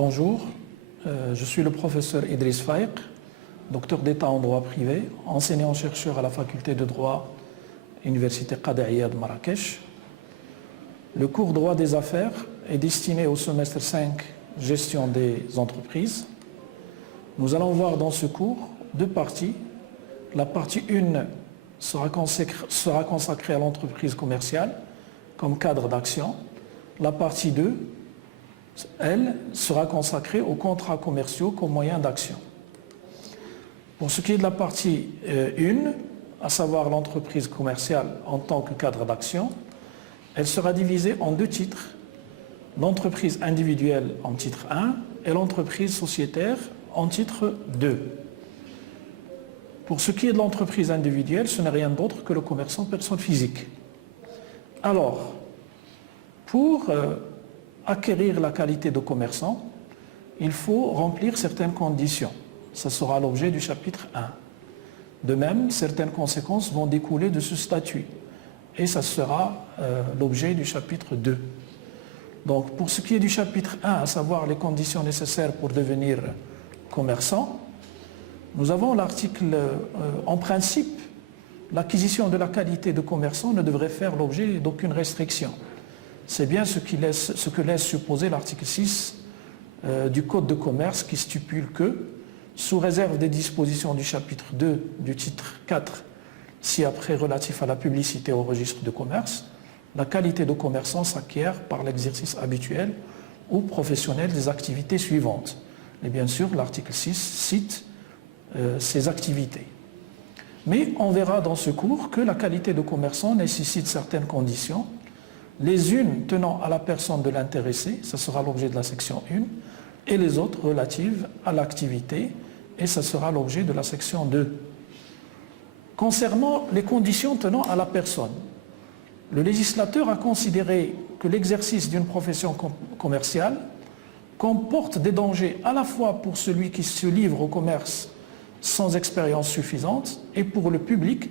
Bonjour, je suis le professeur Idriss Faiq, docteur d'État en droit privé, enseignant-chercheur à la faculté de droit, Université Qada'iyya de Marrakech. Le cours droit des affaires est destiné au semestre 5, gestion des entreprises. Nous allons voir dans ce cours deux parties. La partie 1 sera consacrée à l'entreprise commerciale comme cadre d'action. La partie 2, elle, sera consacrée aux contrats commerciaux comme moyen d'action. Pour ce qui est de la partie 1, à savoir l'entreprise commerciale en tant que cadre d'action, elle sera divisée en deux titres, l'entreprise individuelle en titre 1 et l'entreprise sociétaire en titre 2. Pour ce qui est de l'entreprise individuelle, ce n'est rien d'autre que le commerçant personne physique. Alors, pour acquérir la qualité de commerçant, il faut remplir certaines conditions. Ce sera l'objet du chapitre 1. De même, certaines conséquences vont découler de ce statut. Et ça sera l'objet du chapitre 2. Donc, pour ce qui est du chapitre 1, à savoir les conditions nécessaires pour devenir commerçant, nous avons l'article, en principe, l'acquisition de la qualité de commerçant ne devrait faire l'objet d'aucune restriction. C'est bien ce que laisse supposer l'article 6 du Code de commerce qui stipule que, sous réserve des dispositions du chapitre 2 du titre 4, ci-après relatif à la publicité au registre de commerce, la qualité de commerçant s'acquiert par l'exercice habituel ou professionnel des activités suivantes. Et bien sûr, l'article 6 cite ces activités. Mais on verra dans ce cours que la qualité de commerçant nécessite certaines conditions, les unes tenant à la personne de l'intéressé, ça sera l'objet de la section 1, et les autres relatives à l'activité, et ça sera l'objet de la section 2. Concernant les conditions tenant à la personne, le législateur a considéré que l'exercice d'une profession commerciale comporte des dangers à la fois pour celui qui se livre au commerce sans expérience suffisante et pour le public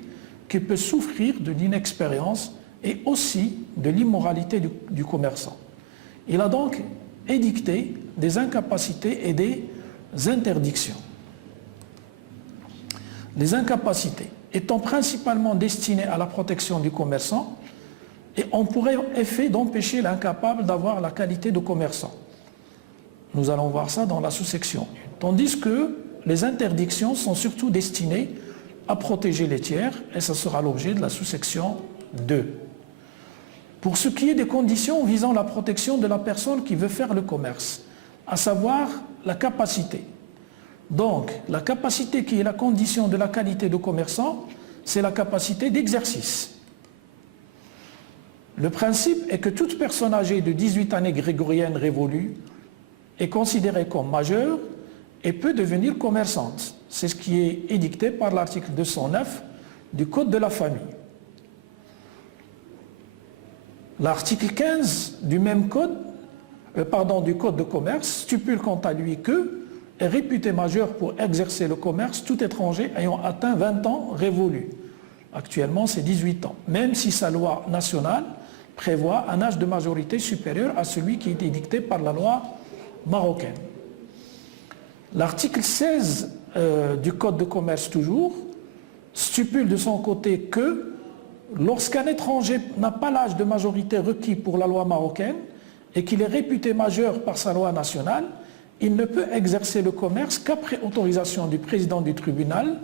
qui peut souffrir de l'inexpérience et aussi de l'immoralité du commerçant. Il a donc édicté des incapacités et des interdictions. Les incapacités étant principalement destinées à la protection du commerçant, et on pourrait en effet d'empêcher l'incapable d'avoir la qualité de commerçant. Nous allons voir ça dans la sous-section 1. Tandis que les interdictions sont surtout destinées à protéger les tiers, et ça sera l'objet de la sous-section 2. Pour ce qui est des conditions visant la protection de la personne qui veut faire le commerce, à savoir la capacité. Donc, la capacité qui est la condition de la qualité de commerçant, c'est la capacité d'exercice. Le principe est que toute personne âgée de 18 années grégoriennes révolues est considérée comme majeure et peut devenir commerçante. C'est ce qui est édicté par l'article 209 du Code de la famille. L'article 15 du même code, du Code de commerce stipule quant à lui que est réputé majeur pour exercer le commerce tout étranger ayant atteint 20 ans révolus. Actuellement, c'est 18 ans, même si sa loi nationale prévoit un âge de majorité supérieur à celui qui est édicté par la loi marocaine. L'article 16 du Code de commerce toujours stipule de son côté que lorsqu'un étranger n'a pas l'âge de majorité requis pour la loi marocaine et qu'il est réputé majeur par sa loi nationale, il ne peut exercer le commerce qu'après autorisation du président du tribunal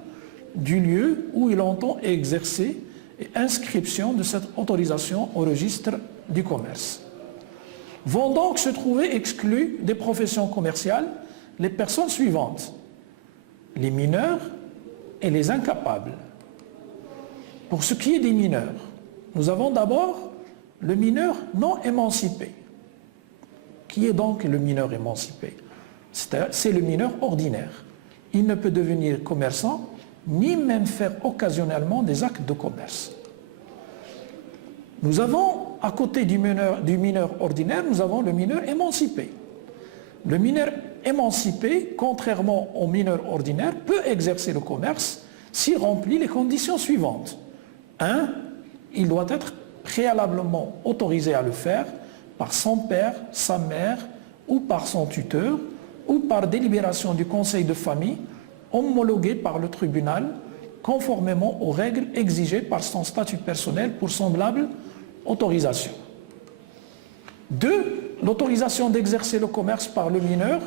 du lieu où il entend exercer et inscription de cette autorisation au registre du commerce. Vont donc se trouver exclus des professions commerciales les personnes suivantes: les mineurs et les incapables. Pour ce qui est des mineurs, nous avons d'abord le mineur non émancipé. Qui est donc le mineur émancipé? C'est le mineur ordinaire. Il ne peut devenir commerçant ni même faire occasionnellement des actes de commerce. Nous avons, à côté du mineur ordinaire, nous avons le mineur émancipé. Le mineur émancipé, contrairement au mineur ordinaire, peut exercer le commerce s'il remplit les conditions suivantes. 1. Il doit être préalablement autorisé à le faire par son père, sa mère ou par son tuteur, ou par délibération du conseil de famille homologué par le tribunal conformément aux règles exigées par son statut personnel pour semblable autorisation. 2. L'autorisation d'exercer le commerce par le mineur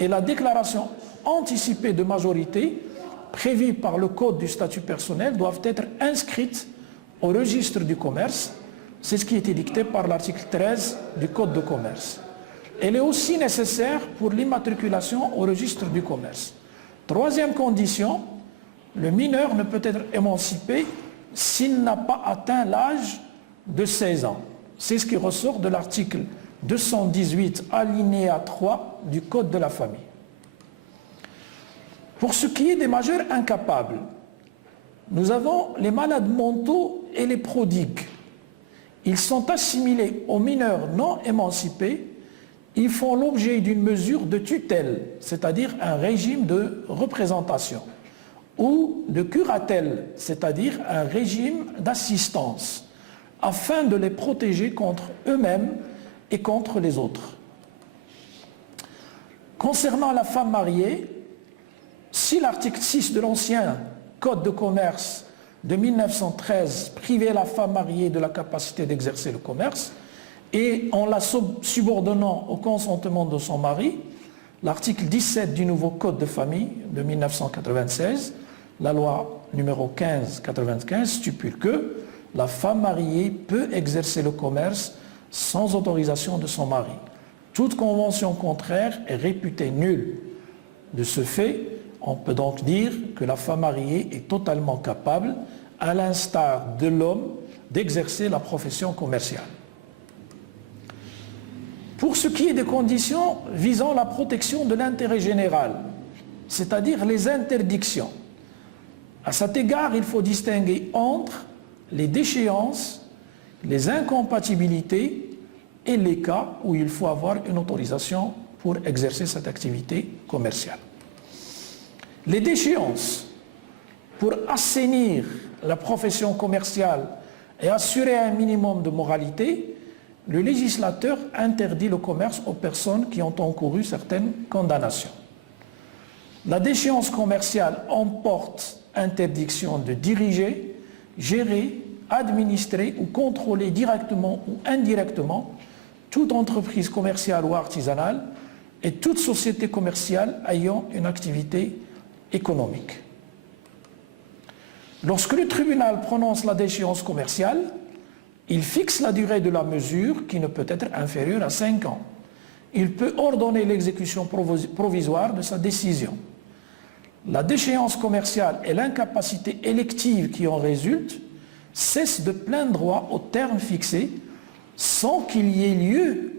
et la déclaration anticipée de majorité prévue par le Code du statut personnel doivent être inscrites au registre du commerce. C'est ce qui est dicté par l'article 13 du Code de commerce. Elle est aussi nécessaire pour l'immatriculation au registre du commerce. Troisième condition, le mineur ne peut être émancipé s'il n'a pas atteint l'âge de 16 ans. C'est ce qui ressort de l'article 218 alinéa 3 du Code de la famille. Pour ce qui est des majeurs incapables, nous avons les malades mentaux et les prodigues. Ils sont assimilés aux mineurs non émancipés. Ils font l'objet d'une mesure de tutelle, c'est-à-dire un régime de représentation, ou de curatelle, c'est-à-dire un régime d'assistance, afin de les protéger contre eux-mêmes et contre les autres. Concernant la femme mariée, si l'article 6 de l'ancien Code de commerce de 1913 privait la femme mariée de la capacité d'exercer le commerce, et en la subordonnant au consentement de son mari, l'article 17 du nouveau Code de famille de 1996, la loi numéro 1595 stipule que la femme mariée peut exercer le commerce sans autorisation de son mari. Toute convention contraire est réputée nulle. De ce fait, on peut donc dire que la femme mariée est totalement capable, à l'instar de l'homme, d'exercer la profession commerciale. Pour ce qui est des conditions visant la protection de l'intérêt général, c'est-à-dire les interdictions, à cet égard, il faut distinguer entre les déchéances, les incompatibilités et les cas où il faut avoir une autorisation pour exercer cette activité commerciale. Les déchéances, pour assainir la profession commerciale et assurer un minimum de moralité, le législateur interdit le commerce aux personnes qui ont encouru certaines condamnations. La déchéance commerciale emporte interdiction de diriger, gérer, administrer ou contrôler directement ou indirectement toute entreprise commerciale ou artisanale et toute société commerciale ayant une activité économique. Lorsque le tribunal prononce la déchéance commerciale, il fixe la durée de la mesure qui ne peut être inférieure à 5 ans. Il peut ordonner l'exécution provisoire de sa décision. La déchéance commerciale et l'incapacité élective qui en résulte cessent de plein droit au terme fixé sans qu'il y ait lieu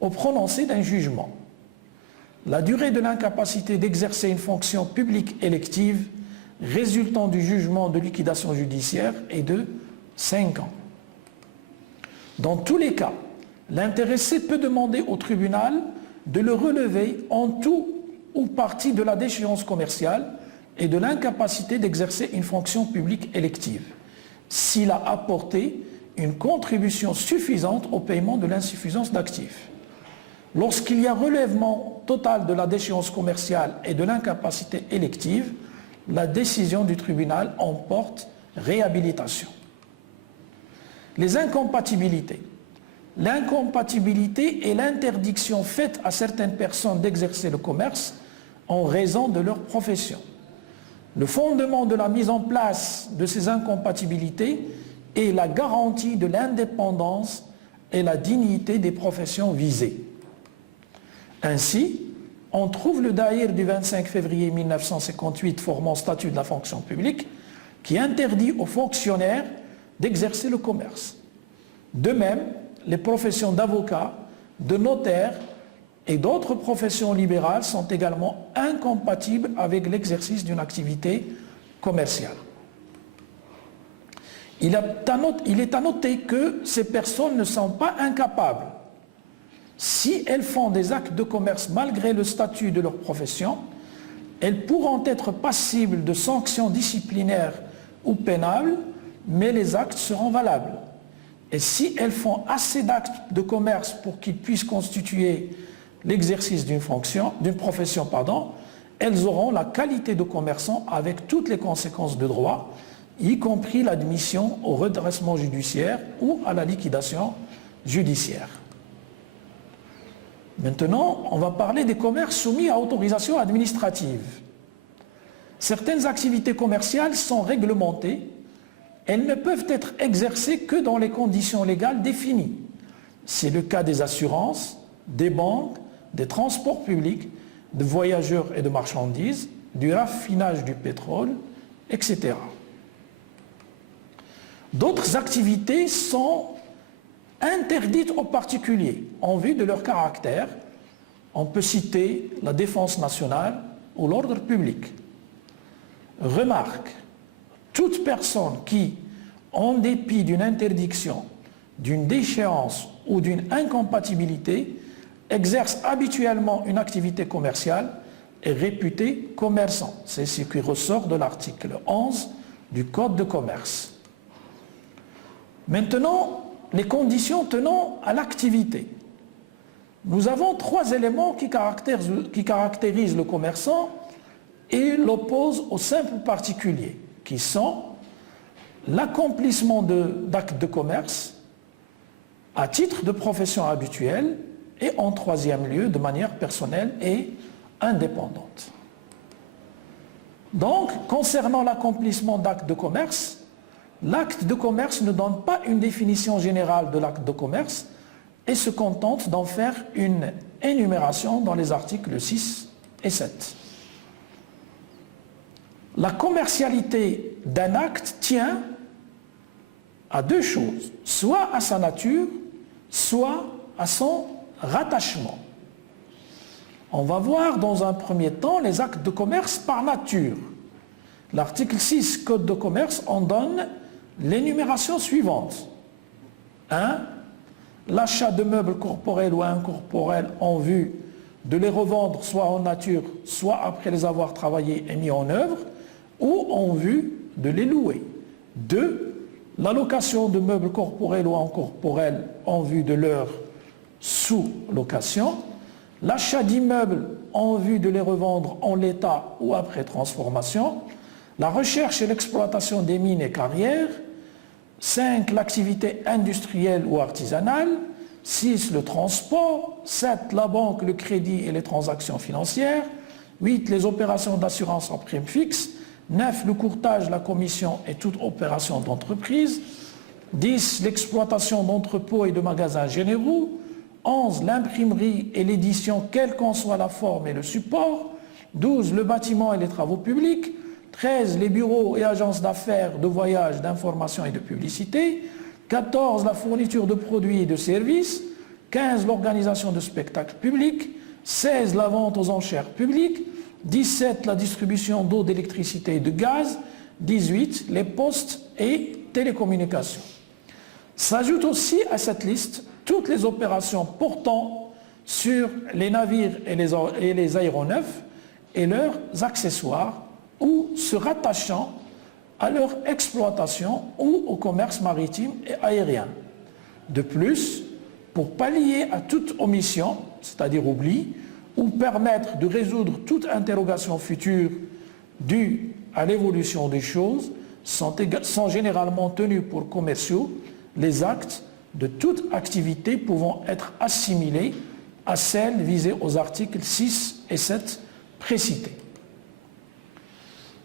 au prononcé d'un jugement. La durée de l'incapacité d'exercer une fonction publique élective résultant du jugement de liquidation judiciaire est de 5 ans. Dans tous les cas, l'intéressé peut demander au tribunal de le relever en tout ou partie de la déchéance commerciale et de l'incapacité d'exercer une fonction publique élective, s'il a apporté une contribution suffisante au paiement de l'insuffisance d'actifs. Lorsqu'il y a relèvement total de la déchéance commerciale et de l'incapacité élective, la décision du tribunal emporte réhabilitation. Les incompatibilités. L'incompatibilité est l'interdiction faite à certaines personnes d'exercer le commerce en raison de leur profession. Le fondement de la mise en place de ces incompatibilités est la garantie de l'indépendance et la dignité des professions visées. Ainsi, on trouve le Daïr du 25 février 1958 formant statut de la fonction publique qui interdit aux fonctionnaires d'exercer le commerce. De même, les professions d'avocat, de notaire et d'autres professions libérales sont également incompatibles avec l'exercice d'une activité commerciale. Il est à noter que ces personnes ne sont pas incapables. Si elles font des actes de commerce malgré le statut de leur profession, elles pourront être passibles de sanctions disciplinaires ou pénales, mais les actes seront valables. Et si elles font assez d'actes de commerce pour qu'ils puissent constituer l'exercice d'une profession, elles auront la qualité de commerçant avec toutes les conséquences de droit, y compris l'admission au redressement judiciaire ou à la liquidation judiciaire. Maintenant, on va parler des commerces soumis à autorisation administrative. Certaines activités commerciales sont réglementées. Elles ne peuvent être exercées que dans les conditions légales définies. C'est le cas des assurances, des banques, des transports publics, de voyageurs et de marchandises, du raffinage du pétrole, etc. D'autres activités sont interdites aux particuliers en vue de leur caractère. On peut citer la défense nationale ou l'ordre public. Remarque, toute personne qui, en dépit d'une interdiction, d'une déchéance ou d'une incompatibilité, exerce habituellement une activité commerciale est réputée commerçant. C'est ce qui ressort de l'article 11 du Code de commerce. Maintenant, les conditions tenant à l'activité. Nous avons 3 éléments qui caractérisent le commerçant et l'opposent au simple particulier, qui sont l'accomplissement d'actes de commerce à titre de profession habituelle et en 3e lieu de manière personnelle et indépendante. Donc, concernant l'accomplissement d'actes de commerce, l'acte de commerce ne donne pas une définition générale de l'acte de commerce et se contente d'en faire une énumération dans les articles 6 et 7. La commercialité d'un acte tient à 2 choses, soit à sa nature, soit à son rattachement. On va voir dans un premier temps les actes de commerce par nature. L'article 6 Code de commerce en donne l'énumération suivante. 1. L'achat de meubles corporels ou incorporels en vue de les revendre soit en nature, soit après les avoir travaillés et mis en œuvre, ou en vue de les louer. 2. La location de meubles corporels ou incorporels en vue de leur sous-location. L'achat d'immeubles en vue de les revendre en l'état ou après transformation. La recherche et l'exploitation des mines et carrières. 5. L'activité industrielle ou artisanale. 6. Le transport. 7. La banque, le crédit et les transactions financières. 8. Les opérations d'assurance en prime fixe. 9. Le courtage, la commission et toute opération d'entreprise. 10. L'exploitation d'entrepôts et de magasins généraux. 11. L'imprimerie et l'édition, quelle qu'en soit la forme et le support. 12. Le bâtiment et les travaux publics. 13. Les bureaux et agences d'affaires, de voyage, d'information et de publicité. 14. La fourniture de produits et de services. 15. L'organisation de spectacles publics. 16. La vente aux enchères publiques. 17. La distribution d'eau, d'électricité et de gaz. 18. Les postes et télécommunications. S'ajoutent aussi à cette liste toutes les opérations portant sur les navires et les aéronefs et leurs accessoires ou se rattachant à leur exploitation ou au commerce maritime et aérien. De plus, pour pallier à toute omission, c'est-à-dire oubli, ou permettre de résoudre toute interrogation future due à l'évolution des choses, sont généralement tenus pour commerciaux les actes de toute activité pouvant être assimilée à celle visée aux articles 6 et 7 précités.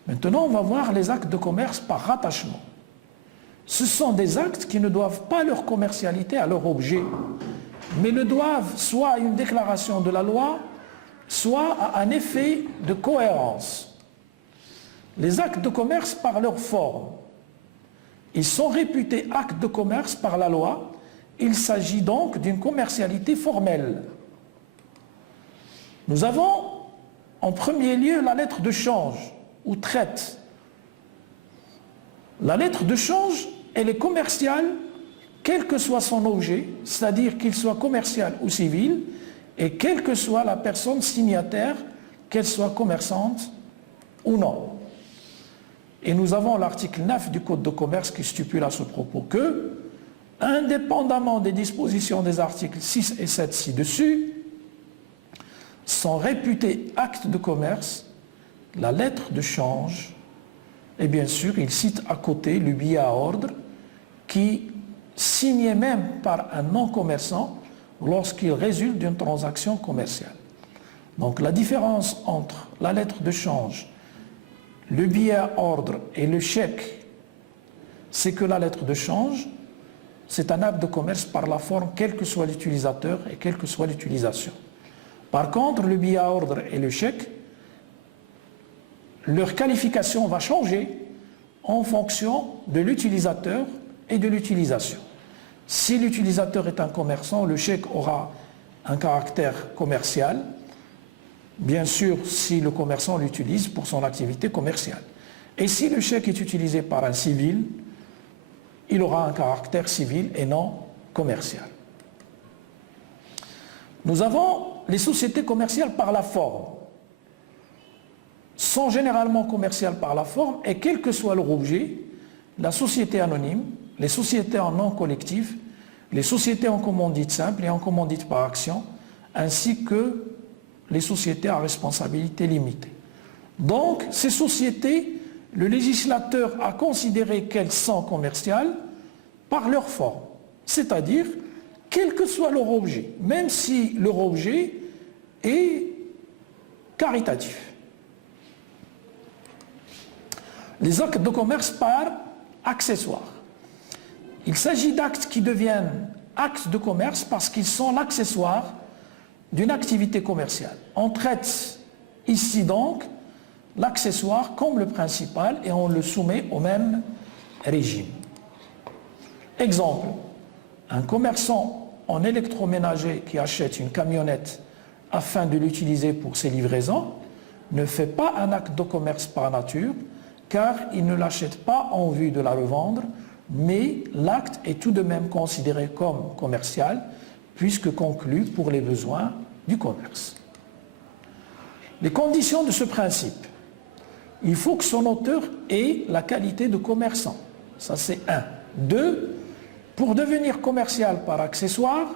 Maintenant, on va voir les actes de commerce par rattachement. Ce sont des actes qui ne doivent pas leur commercialité à leur objet, mais le doivent soit à une déclaration de la loi, soit à un effet de cohérence. Les actes de commerce par leur forme. Ils sont réputés actes de commerce par la loi. Il s'agit donc d'une commercialité formelle. Nous avons en premier lieu la lettre de change ou traite. La lettre de change, elle est commerciale, quel que soit son objet, c'est-à-dire qu'il soit commercial ou civil, et quelle que soit la personne signataire, qu'elle soit commerçante ou non. Et nous avons l'article 9 du Code de commerce qui stipule à ce propos que, indépendamment des dispositions des articles 6 et 7 ci-dessus, sont réputés actes de commerce, la lettre de change, et bien sûr, il cite à côté le billet à ordre qui, signé même par un non-commerçant, lorsqu'il résulte d'une transaction commerciale. Donc la différence entre la lettre de change, le billet à ordre et le chèque, c'est que la lettre de change, c'est un acte de commerce par la forme, quel que soit l'utilisateur et quelle que soit l'utilisation. Par contre, le billet à ordre et le chèque, leur qualification va changer en fonction de l'utilisateur et de l'utilisation. Si l'utilisateur est un commerçant, le chèque aura un caractère commercial, bien sûr si le commerçant l'utilise pour son activité commerciale. Et si le chèque est utilisé par un civil, il aura un caractère civil et non commercial. Nous avons les sociétés commerciales par la forme. Sont généralement commerciales par la forme et quel que soit leur objet, la société anonyme, les sociétés en non collectif, les sociétés en commandite simple et en commandite par action, ainsi que les sociétés à responsabilité limitée. Donc, ces sociétés, le législateur a considéré qu'elles sont commerciales par leur forme, c'est-à-dire quel que soit leur objet, même si leur objet est caritatif. Les actes de commerce par accessoire. Il s'agit d'actes qui deviennent actes de commerce parce qu'ils sont l'accessoire d'une activité commerciale. On traite ici donc l'accessoire comme le principal et on le soumet au même régime. Exemple, un commerçant en électroménager qui achète une camionnette afin de l'utiliser pour ses livraisons ne fait pas un acte de commerce par nature car il ne l'achète pas en vue de la revendre, mais l'acte est tout de même considéré comme commercial puisque conclu pour les besoins du commerce. Les conditions de ce principe. Il faut que son auteur ait la qualité de commerçant. Ça c'est 1. 2. Pour devenir commercial par accessoire,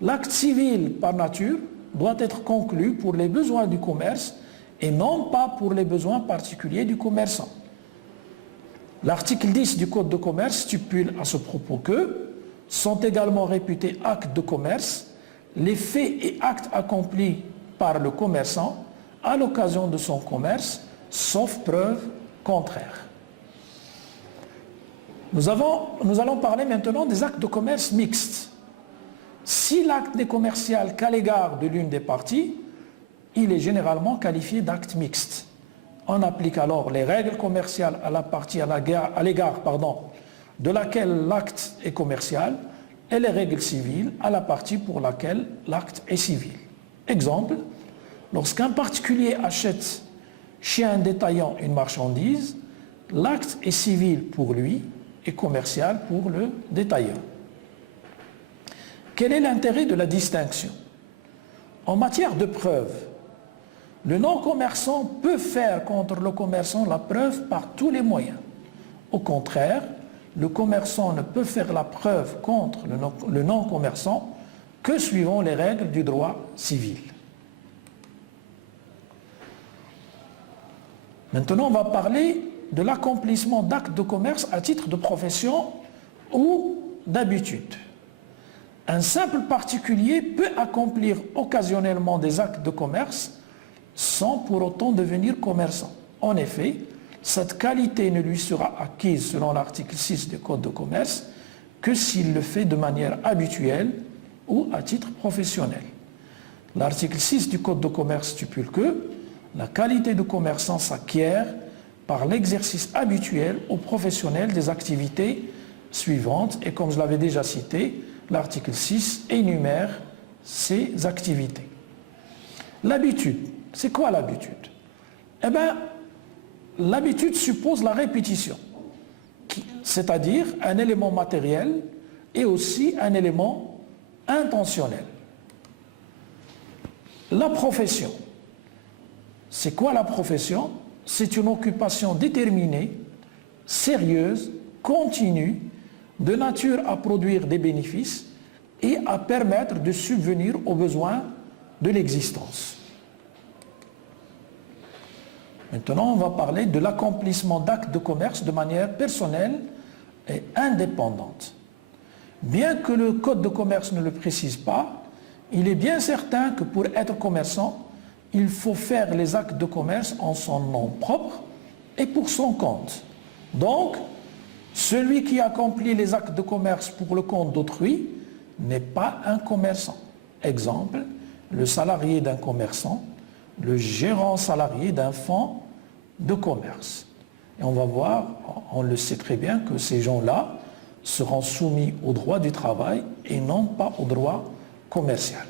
l'acte civil par nature doit être conclu pour les besoins du commerce et non pas pour les besoins particuliers du commerçant. L'article 10 du Code de commerce stipule à ce propos que sont également réputés actes de commerce les faits et actes accomplis par le commerçant à l'occasion de son commerce, sauf preuve contraire. Nous allons parler maintenant des actes de commerce mixtes. Si l'acte n'est commercial qu'à l'égard de l'une des parties, il est généralement qualifié d'acte mixte. On applique alors les règles commerciales à la partie à l'égard de laquelle l'acte est commercial et les règles civiles à la partie pour laquelle l'acte est civil. Exemple, lorsqu'un particulier achète chez un détaillant une marchandise, l'acte est civil pour lui et commercial pour le détaillant. Quel est l'intérêt de la distinction? En matière de preuve, le non-commerçant peut faire contre le commerçant la preuve par tous les moyens. Au contraire, le commerçant ne peut faire la preuve contre le non-commerçant que suivant les règles du droit civil. Maintenant, on va parler de l'accomplissement d'actes de commerce à titre de profession ou d'habitude. Un simple particulier peut accomplir occasionnellement des actes de commerce sans pour autant devenir commerçant. En effet, cette qualité ne lui sera acquise selon l'article 6 du Code de commerce que s'il le fait de manière habituelle ou à titre professionnel. L'article 6 du Code de commerce stipule que la qualité de commerçant s'acquiert par l'exercice habituel ou professionnel des activités suivantes et comme je l'avais déjà cité, l'article 6 énumère ces activités. L'habitude, c'est quoi l'habitude? Eh bien, l'habitude suppose la répétition, c'est-à-dire un élément matériel et aussi un élément intentionnel. La profession, c'est quoi la profession? C'est une occupation déterminée, sérieuse, continue, de nature à produire des bénéfices et à permettre de subvenir aux besoins de l'existence. Maintenant, on va parler de l'accomplissement d'actes de commerce de manière personnelle et indépendante. Bien que le code de commerce ne le précise pas, il est bien certain que pour être commerçant, il faut faire les actes de commerce en son nom propre et pour son compte. Donc, celui qui accomplit les actes de commerce pour le compte d'autrui n'est pas un commerçant. Exemple, le salarié d'un commerçant, le gérant salarié d'un fonds de commerce. Et on va voir, on le sait très bien, que ces gens-là seront soumis au droit du travail et non pas au droit commercial.